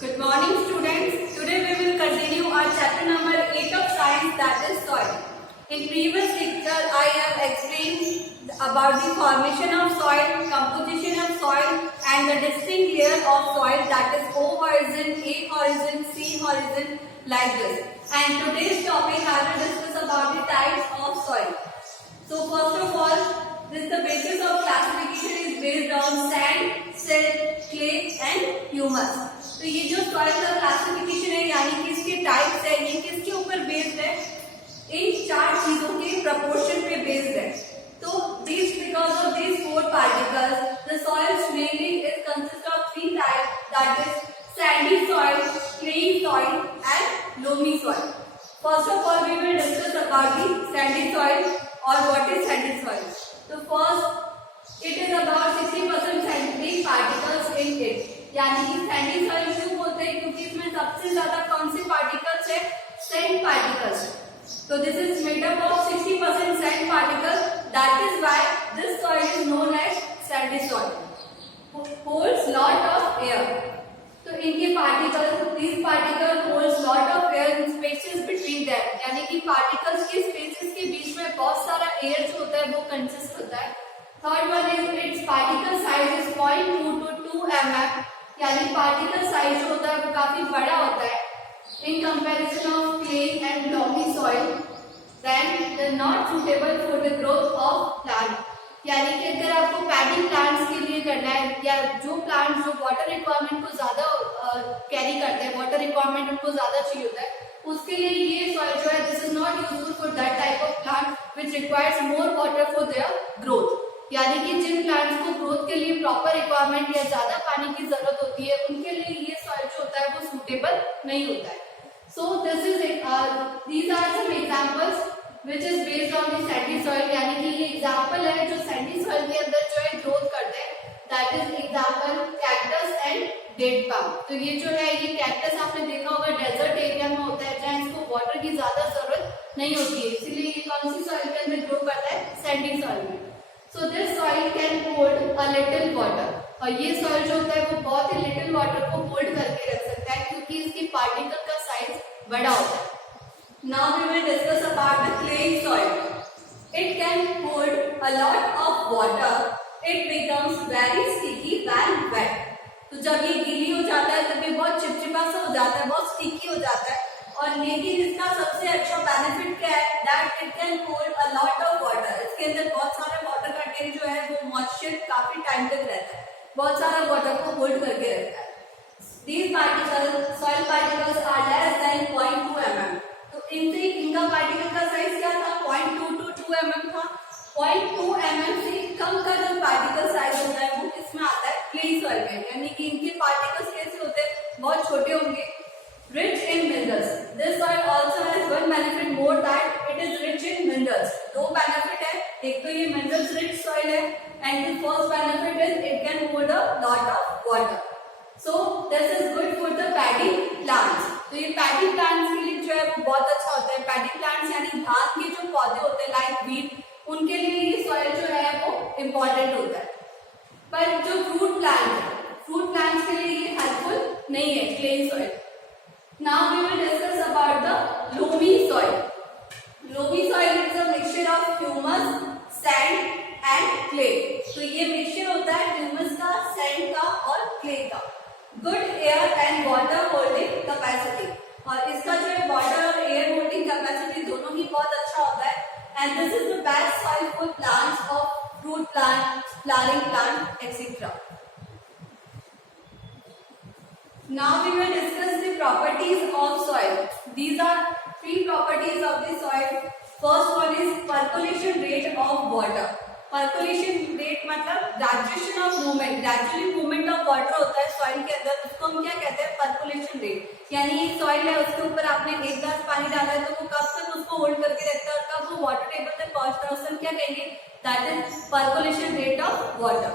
Good morning students. Today we will continue our chapter number 8 of science, that is soil. In previous lecture I have explained about the formation of soil, composition of soil and the distinct layer of soil, that is O horizon, A horizon, C horizon, like this. And today's topic I will discuss about the types of soil. So first of all, the basis of classification is based on sand, silt, clay and humus. तो ये जो soil का classification है यानी कि इसके types है, ये किसके ऊपर बेस्ड है? इन चार चीजों के प्रपोर्शन पे बेस्ड है. तो this because of this four particles the soils mainly is consist of three types, that is sandy soil, clayey soil and loamy soil. First of all we will discuss about the sandy soil और what is sandy soil. तो first it is about 60% sandy particles in it. यानी कि Sandy soil क्यों बोलते हैं? क्योंकि इसमें सबसे ज्यादा कौन से पार्टिकल्स है? Sand particles. तो this is made up of 60% sand particles, that is why this soil is known as sandy soil. Holds lot of air. तो इनके particles, this particle holds lot of air in spaces between them. यानी कि particles के spaces के बीच में बहुत सारा air जो होता है वो कंसिस्ट होता है. Third one is its particle size is 0.2 to 2 mm. यानी पार्टिकल साइज जो होता है वो काफी बड़ा होता है in comparison of clay and loamy soil. Then they not suitable for the growth of plant. यानी कि अगर आपको पैडी प्लांट्स के लिए करना है या जो प्लांट जो वाटर रिक्वायरमेंट को ज्यादा कैरी करते हैं, वाटर रिक्वायरमेंट उनको ज्यादा चाहिए होता है, उसके लिए ये सॉइल जो है this is not useful for that type of plant which requires more water for their growth. यानी कि जिन प्लांट्स को ग्रोथ के लिए प्रॉपर रिक्वायरमेंट या ज्यादा पानी की जरूरत होती है उनके लिए ये सॉइल जो होता है वो सूटेबल नहीं होता है. So this is these are some examples which is based on the sandy soil. यानी कि ये एग्जांपल है जो सैंडी सॉइल के अंदर जो है ग्रोथ करते हैं, that is example cactus and date palm. तो ये जो है ये कैक्टस आपने देखा होगा डेजर्ट एरिया में होता है जहाँ इसको वाटर की ज्यादा जरूरत नहीं होती है, इसीलिए ये कौन सी सॉइल के अंदर ग्रो करता है? सैंडी सॉइल में. So this soil can hold a little water. और ये soil जो होता है वो बहुत ही little water को hold करके रख सकता है क्योंकि इसकी particle का size बड़ा होता है. Now we will discuss about the clay soil. It can hold a lot of water. It becomes very sticky when wet. तो जब ये गीली हो जाता है तब ये बहुत चिपचिपा सा हो जाता है, बहुत sticky हो जाता है. और लेकिन इसका सबसे अच्छा बेनिफिट क्या है? That it can hold a lot of water. इसके अंदर बहुत सारा वाटर कंटेंट जो है वो मॉइस्चर काफी टाइम तक रहता है, बहुत सारा वाटर को होल्ड करके रखता है. These particles, soil particles are less than 0.2 mm. तो इनसे इनका पार्टिकल का साइज क्या था? 0.2 to 2 mm था. 0.2 mm से कम का जो पार्टिकल साइज होता है वो किसमें आता है? क्ले सॉइल में. यानी कि इनके पार्टिकल्स कैसे होते हैं? बहुत छोटे होंगे. Rich in minerals. This soil also has one benefit more, that it is rich in minerals. दो benefit है. एक तो ये minerals rich soil है and the first benefit is it can hold a lot of water. So this is good for the paddy plants. तो ये paddy plants के लिए जो है वो बहुत अच्छा होता है. Paddy plants यानी धान के जो पौधे होते हैं like wheat, उनके लिए ये soil जो है वो important होता है. पर जो fruit plant है, fruit plants के लिए ये helpful नहीं है clay soil. Now we will discuss about the loamy soil. Loamy soil is a mixture of humus, sand and clay. तो ये mixture होता है humus का, sand का और clay का. Good air and water holding capacity. और इसका जो है water और air holding capacity दोनों ही बहुत अच्छा होता है. And this is the best soil for plants of fruit plant, flowering plant, etc. Now we will discuss the properties of soil. These are three properties of the soil. First one is percolation rate of water. Percolation rate मतलब graduation of movement, gradually movement of water होता है soil के अंदर, उसको हम क्या कहते हैं? percolation rate. यानी एक soil है उसके ऊपर आपने एक ग्लास पानी डाला है तो वो कब तक उसको होल्ड करके रखता है और कब वो वाटर टेबल तक पहुंचता है उसको क्या कहेंगे? That is percolation rate of water.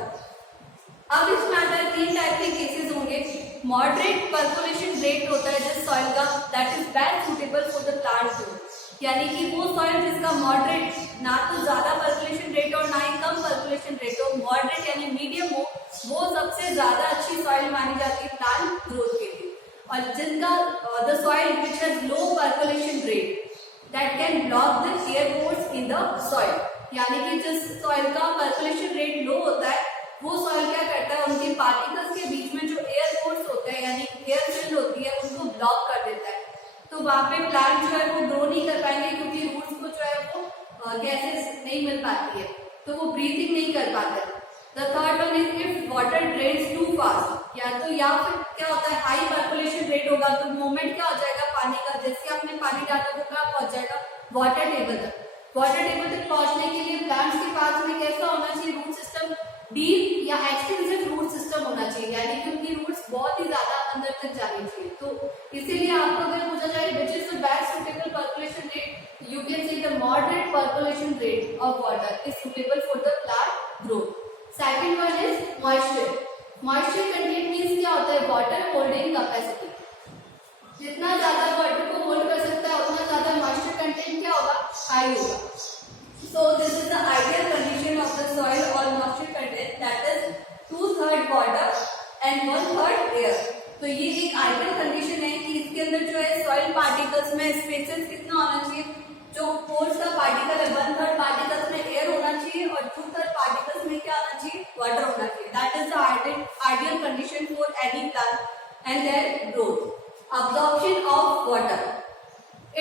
अब इसमें आता है तीन टाइप के केसेस होंगे. मॉडरेट परकोलेशन रेट होता है जिस सॉइल का, that is best suitable for the plant growth. यानी कि वो सॉइल जिसका मॉडरेट, ना तो ज्यादा परकुलेशन रेट और ना ही कम परकुलेशन रेट हो, मॉडरेट यानी मीडियम हो, वो सबसे ज्यादा अच्छी सॉइल मानी जाती है प्लांट ग्रोथ के लिए. और जिनका the soil which has low percolation rate that can block the air pores in the soil, यानी कि जिस सॉइल का पर्कोलेशन रेट लो होता है वो सॉइल क्या करता है, उनके पार्टिकल्स के बीच में जो एयर पोर्स होते हैं यानी एयर फिल होती है उनको ब्लॉक कर देता है। तो वहां पे प्लांट जो है वो ग्रो नहीं कर पाएंगे क्योंकि रूट्स को जो है वो गैसेस नहीं मिल पाती है, तो वो ब्रीथिंग नहीं कर पाते। The third one is if water drains too fast, या फिर क्या होता है हाई पर्कुलेशन रेट होगा तो मूवमेंट क्या हो जाएगा पानी का, जैसे आपने पानी डाला वो कहाँ पहुंच जाएगा, वाटर टेबल तक। वाटर टेबल तक पहुंचने के लिए प्लांट्स के पास में कैसा होना चाहिए, रूट सिस्टम डीप या एक्सटेंसिव रूट सिस्टम होना चाहिए, यानी कि उनकी रूट्स बहुत ही ज्यादा अंदर तक जानी चाहिए। तो इसीलिए आपको अगर पूछा जाए which is the best suitable percolation rate, you can say the moderate percolation rate of water is suitable for the plant growth. Second one is moisture. Moisture content means क्या होता है, water holding capacity. जितना ज्यादा water को hold कर सकता है उतना ज्यादा moisture content क्या होगा, हाई होगा. So this is the ideal condition of the soil or moisture content, that is 2/3 water and 1/3 air. तो ये एक आइडियल कंडीशन है कि इसके अंदर जो है सॉइल पार्टिकल्स में स्पेसेस कितना होना चाहिए, जो पोर्स का पार्टिकल है 1/3 पार्टिकल्स में एयर होना चाहिए और 2/3 पार्टिकल्स में क्या होना चाहिए, वाटर होना चाहिए. That is the ideal condition for any plant and their growth. Absorption of water,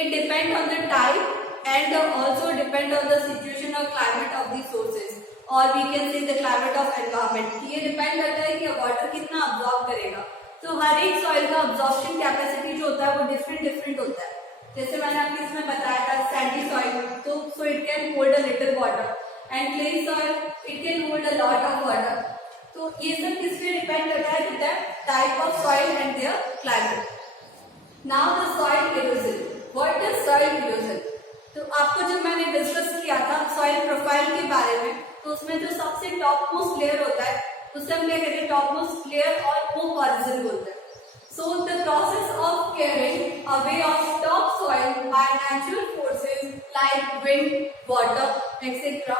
it depends on the type and also depend on the situation or climate of the sources, or we can say the climate of environment. ये depend करता है कि water कितना absorb करेगा. तो हर एक soil का absorption capacity जो होता है वो डिफरेंट होता है. जैसे मैंने आपको इसमें बताया था सैंडी सॉइल, तो so it can hold a little water, and clay soil it can hold a lot of water. तो ये सब किस पे डिपेंड करता है, with the type of soil and their climate. Now the soil erosion. What is soil erosion? तो आपको जब मैंने डिस्कस किया था सॉइल प्रोफाइल के बारे में, तो उसमें जो सबसे टॉप मोस्ट लेयर होता है उससे हम क्या कहते हैं, टॉप मोस्ट लेयर और वो हॉरिजॉन्टल बोलते हैं. So the process of carrying away of topsoil by natural forces like wind, water, etc.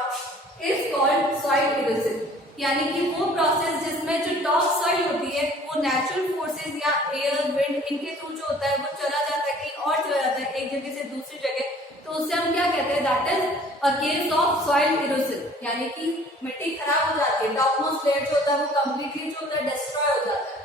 is called soil erosion. यानी कि वो प्रोसेस जिसमें जो टॉप सॉइल होती है वो नेचुरल फोर्सेस या एयर, विंड इनके थ्रू जो होता है वो चला जाता है कहीं और चला जाता है एक जगह से दूसरी जगह, तो उससे हम क्या कहते हैं, that is a case of soil erosion. यानी कि मिट्टी खराब हो जाती है, टॉप मोस्ट लेयर जो होता है वो कंप्लीटली जो होता है डिस्ट्रॉय हो जाता है.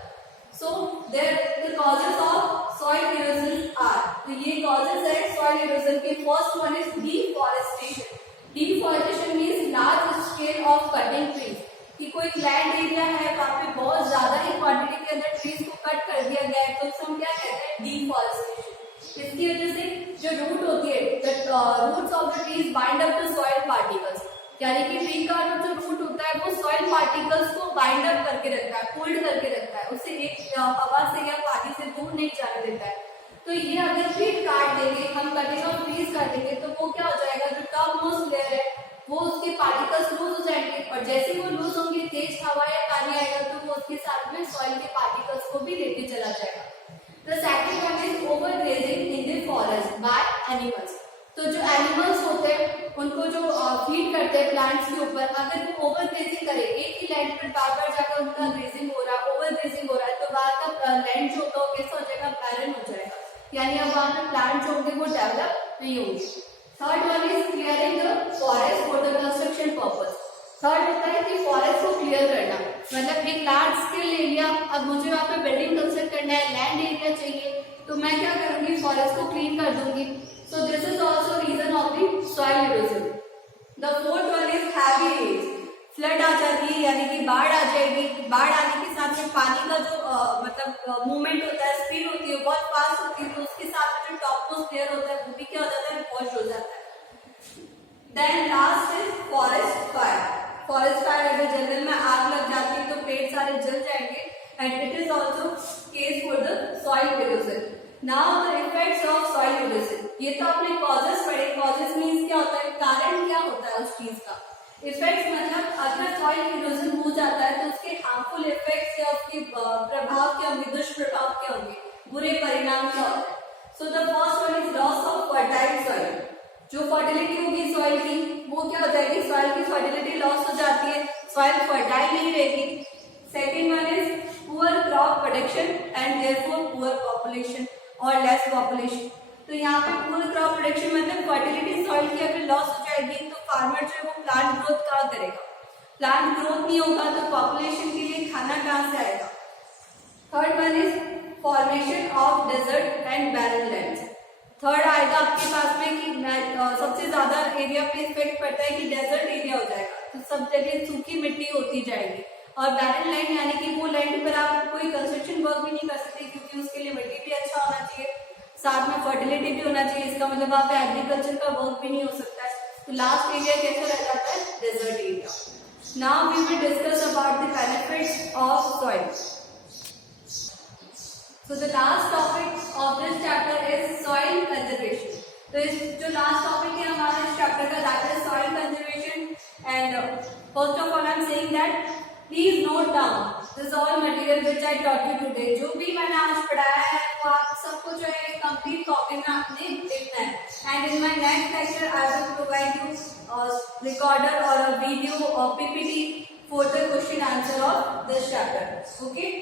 So there the causes of soil erosion are, तो ये causes है soil erosion के. First one is deforestation. Deforestation means large scale of cutting trees. कि कोई लैंड एरिया है वहाँ पे बहुत ज्यादा ही क्वांटिटी के अंदर ट्रीज को कट कर दिया गया है, तो उसको हम क्या कहते हैं, डिफॉरेस्टेशन. इसकी वजह से जो रूट होती है, the roots of the trees bind up the soil particles. यानी कि ट्री का जो रूट होता है वो सॉइल पार्टिकल्स को बाइंड अप करके रखता है, होल्ड करके रखता है, उसे एक हवा से या पानी से दूर नहीं जाने देता है. तो ये अगर ट्री काट देंगे, हम कटिंग ऑफ ट्रीज कर देंगे, तो वो क्या हो जाएगा, जो टॉप मोस्ट लेयर है वो उसके पार्टिकल्स लूज हो जाएंगे, और जैसे वो लूज होंगे तेज हवा या पानी आएगा तो वो उसके साथ में सॉइल के पार्टिकल्स को भी लेके चला जाएगा. The second one is overgrazing in the forest by animals. तो जो एनिमल्स होते हैं उनको जो फीड करते हैं प्लांट्स के ऊपर, अगर वो ओवर ग्रेजिंग करे, एक ही लैंड पर बार बार जाकर उनका ग्रेजिंग हो रहा है, ओवर ग्रेजिंग हो रहा है, तो वहाँ का लैंड जो होगा कैसा हो जाएगा, बैरन हो जाएगा, यानी अब वहाँ पे प्लांट जो होंगे वो डेवलप नहीं होंगे. Third one is clearing the forest for the construction purpose. Third होता है कि फॉरेस्ट को क्लियर करना, मतलब एक लार्ज स्केल एरिया, अब मुझे वहाँ पे बिल्डिंग कंस्ट्रक्ट करना है, लैंड एरिया चाहिए, तो मैं क्या करूंगी, फॉरेस्ट को क्लीन कर दूंगी. So this is also reason of the soil erosion. The fourth one is heavy rains. Flood आ जाती है, यानी कि बाढ़ आ जाएगी. बाढ़ आने के साथ में पानी का जो मतलब मूवमेंट होता है, स्पीड होती है, बहुत फास्ट होती है, तो उसके साथ में जो टॉप मोस्ट लेयर होता है वो भी क्या हो जाता है, वॉश हो जाता है. Then last is forest fire. Forest fire अगर जंगल में आग लग जाती है तो पेड़ सारे जल जाएंगे, and it is also case for the soil erosion. Now the effects of soil erosion. ये तो आपने causes पढ़े. causes means क्या होता है, कारण क्या होता है उस चीज का. इफेक्ट्स मतलब अगर सॉइल इरोजन हो जाता है तो उसके हार्मफुल इफेक्ट्स या उसके प्रभाव क्या होंगे, दुष्प्रभाव क्या होंगे, बुरे परिणाम क्या होते हैं. So the first one is loss of fertile soil. जो फर्टिलिटी होगी सॉइल की वो क्या हो जाएगी, सॉइल की फर्टिलिटी लॉस हो जाती है, सॉइल फर्टाइल नहीं रहेगी. Second one is poor crop production and therefore poor population. Population और लेस पॉपुलेशन। तो यहाँ पे पुअर क्रॉप प्रोडक्शन मतलब फर्टिलिटी सॉइल की अगर लॉस हो जाएगी तो फार्मर जो है वो प्लांट ग्रोथ कहाँ करेगा, प्लांट ग्रोथ नहीं होगा तो पॉपुलेशन के लिए खाना कहाँ से आएगा। Third one is formation of desert and barren lands. Third आएगा आपके पास में कि सबसे ज्यादा एरिया पे इफेक्ट पड़ता है कि डेजर्ट एरिया हो जाएगा, तो सब जगह सूखी मिट्टी होती जाएगी। और बैरन लैंड यानी कि वो लैंड पर आप कोई कंस्ट्रक्शन वर्क भी नहीं कर सकते क्योंकि उसके लिए मिट्टी भी अच्छा होना चाहिए, साथ में फर्टिलिटी भी होना चाहिए। इसका मतलब वहाँ पे एग्रीकल्चर का वर्क भी नहीं हो सकता है। तो लास्ट एरिया कैसा रह जाता है, desert area. Now we will discuss about the benefits of soil. So the last topic of this chapter is soil conservation. तो इस जो last topic है हमारे इस chapter का that is soil conservation and first of all I am saying that please note down this all material which I taught you today. जो भी मैंने आज पढ़ाया है वो आप सबको जो है complete copy में आपने लिखना है। And in my next lecture I will provide you a recorder or a video or PPT for the question answer of this chapter. Okay.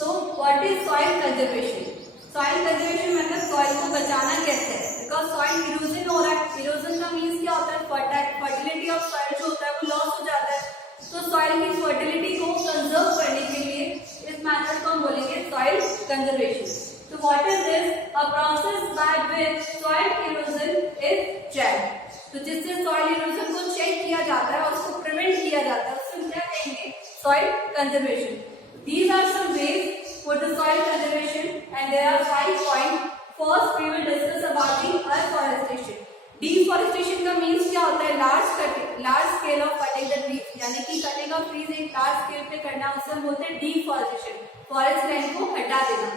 So what is soil conservation? Soil conservation मतलब soil को बचाना कैसे है, because soil erosion हो रहा है। erosion का means क्या होता है, fertility of soil जो होता है वो लॉस हो जाता है। तो soil की fertility को कंजर्व करने के लिए इस मेथड को हम बोलेंगे soil conservation. So what is this? A process by which soil erosion is checked. तो जिससे soil erosion को चेक किया जाता है और उसको प्रिवेंट किया जाता है उससे क्या कहेंगे, soil conservation. These are some ways for the soil conservation and there are 5 points. First we will discuss about the afforestation. Deforestation का means क्या होता है, large scale of cutting the trees, यानी कि cutting of trees एक large scale पे करना उसे हम बोलते हैं deforestation, forest land को हटा देना।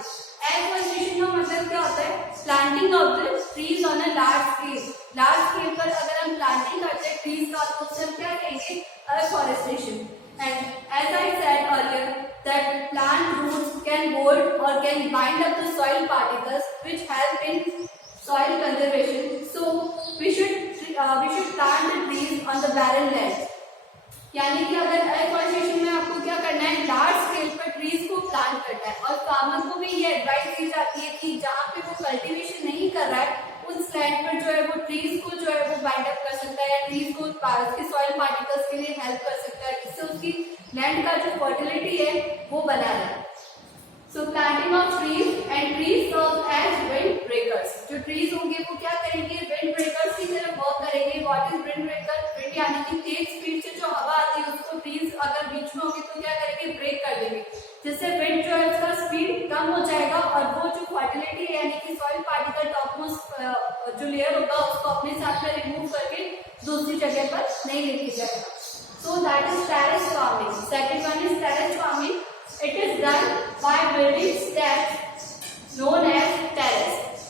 Afforestation का मतलब क्या होता है, planting of the trees on a large scale. Large scale पर अगर हम planting करते हैं trees का तो उसे हम क्या कहेंगे, afforestation. And as I said earlier that plant roots can hold or can bind up the soil particles which help in soil conservation. So we should plant the trees on the barren land. यानी कि अगर afforestation में आपको क्या करना है, large scale पर trees को प्लांट करना है और फार्मर को भी ये एडवाइस दी जाती है कि जहाँ पे वो कल्टीवेशन नहीं कर रहा है उस लैंड पर जो है वो ट्रीज को जो है वो बाइंड अप कर सकता है या ट्रीज को उसके सॉइल पार्टिकल्स के लिए हेल्प कर सकता है, जिससे उसकी लैंड का जो फर्टिलिटी है वो बना रहे। So planting of trees and trees serve as wind breakers. जो ट्रीज होंगे वो क्या करेंगे, विंड ब्रेकर्स की तरह वर्क करेंगे। What is wind breaker? Wind यानी कि तेज स्पीड से जो हवा आती है उसको ट्रीज अगर बीच में होंगे तो क्या करेंगे, ब्रेक कर देंगे, जिससे विंड जो है उसका स्पीड कम हो जाएगा और वो जो फर्टिलिटी है यानी कि सॉइल पार्टिकल टॉपमोस्ट जो लेयर होगा उसको अपने साथ में रिमूव करके दूसरी जगह पर नहीं लेके जाएगा। So that is terrace farming. Second one is terrace farming. It is done by building steps known as terrace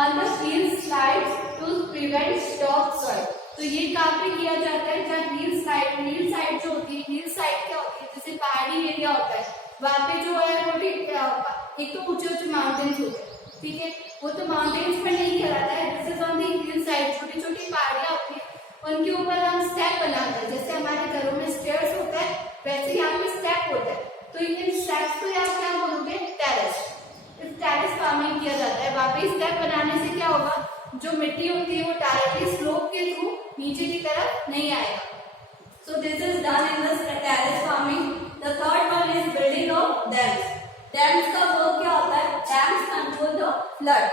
on the hill sides to prevent topsoil. तो ये कहाँ पे किया जाता है, जहाँ हिल साइड जो होती है, हिल साइड क्या होती है, जैसे पहाड़ी एरिया होता है वहाँ पे जो है वो एक तो ऊंचे माउंटेन्स होते हैं, ठीक है, वो तो माउंटेन्स पर नहीं किया जाता है, this is on the hill side, छोटी छोटी पहाड़ियाँ होती है उनके ऊपर हम स्टेप बनाते हैं, जैसे हमारे घरों में स्टेयर्स होता है वैसे यहाँ पे स्टेप होता है। तो इन स्टेप्स को आप क्या बोलोगे, टेरेस। इस टेरेस फार्मिंग किया जाता है। वहाँ पे स्टेप बनाने से क्या होगा, जो मिट्टी होती है वो डायरेक्टली स्लोप के थ्रू नीचे की तरफ नहीं आएगा। सो this is done in the terrace farming. The third one is building of dams. Dams का वर्क क्या होता है, डैम्स कंट्रोल द फ्लड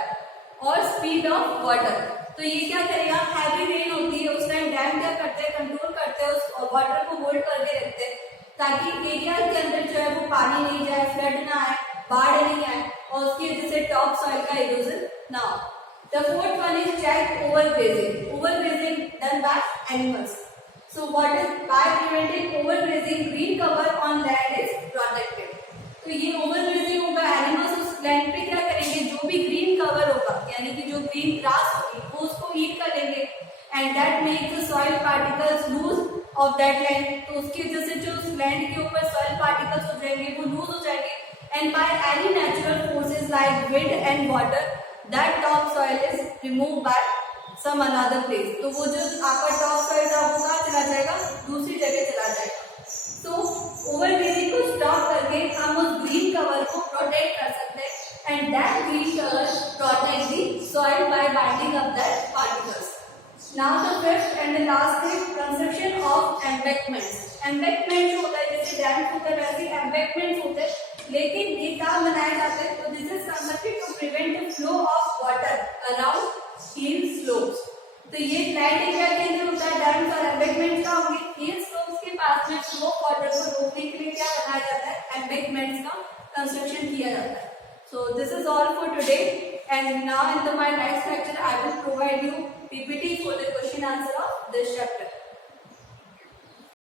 और स्पीड ऑफ वाटर। तो ये क्या करेगा, हैवी रेन होती है उस टाइम डैम क्या करते हैं, कंट्रोल करते हैं उस वाटर को होल्ड करके रखते हैं ताकि एरिया के अंदर जो है वो पानी नहीं जाए, फ्लड ना आए, बाढ़ नहीं आए और उसकी वजह से टॉप सॉइल का इरोजन ना हो। The fourth one is check overgrazing. Overgrazing done by animals. So what is by preventing overgrazing, green cover on land is protected. तो ये ओवरग्रेजिंग होगा, एनिमल्स उस लैंड पे क्या करेंगे, जो भी ग्रीन कवर होगा यानी कि जो ग्रीन ग्रास होगी वो उसको ईट कर लेंगे and that makes the soil particles loose of that land. तो उसकी वजह से जो उस लैंड के ऊपर सॉइल पार्टिकल्स हो जाएंगे वो लूज हो जाएंगे and by any natural forces like wind and water that top soil is remove by some another place. तो वो जो आपका टॉप सॉइल था वो कहाँ चला जाएगा, दूसरी जगह चला जाएगा। सो ओवरग्रेजिंग को स्टॉप करके हम उस ग्रीन कवर को प्रोटेक्ट कर सकते हैं and that greases protect the soil by binding up that particles. Now the fifth and the last is construction of embankments. Embankment जो होता है जैसे डैम्स होता है वैसे एम्बैंकमेंट्स होते हैं, लेकिन ये कहाँ बनाए जाते हैं? तो this is constructed to prevent the flow of water around hill slopes. तो ये लैंड एरिया के अंदर होता है डैम्स और एम्बैंकमेंट्स का होंगे. हिल स्लोप्स के पास में फ्लो वाटर को रोकने के लिए क्या बनाया जाता है? एम्बैंकमेंट्स का कंस्ट्रक्शन किया जाता है. So this is all for today, and now in my next lecture I will provide you PPT for the question answer of this chapter.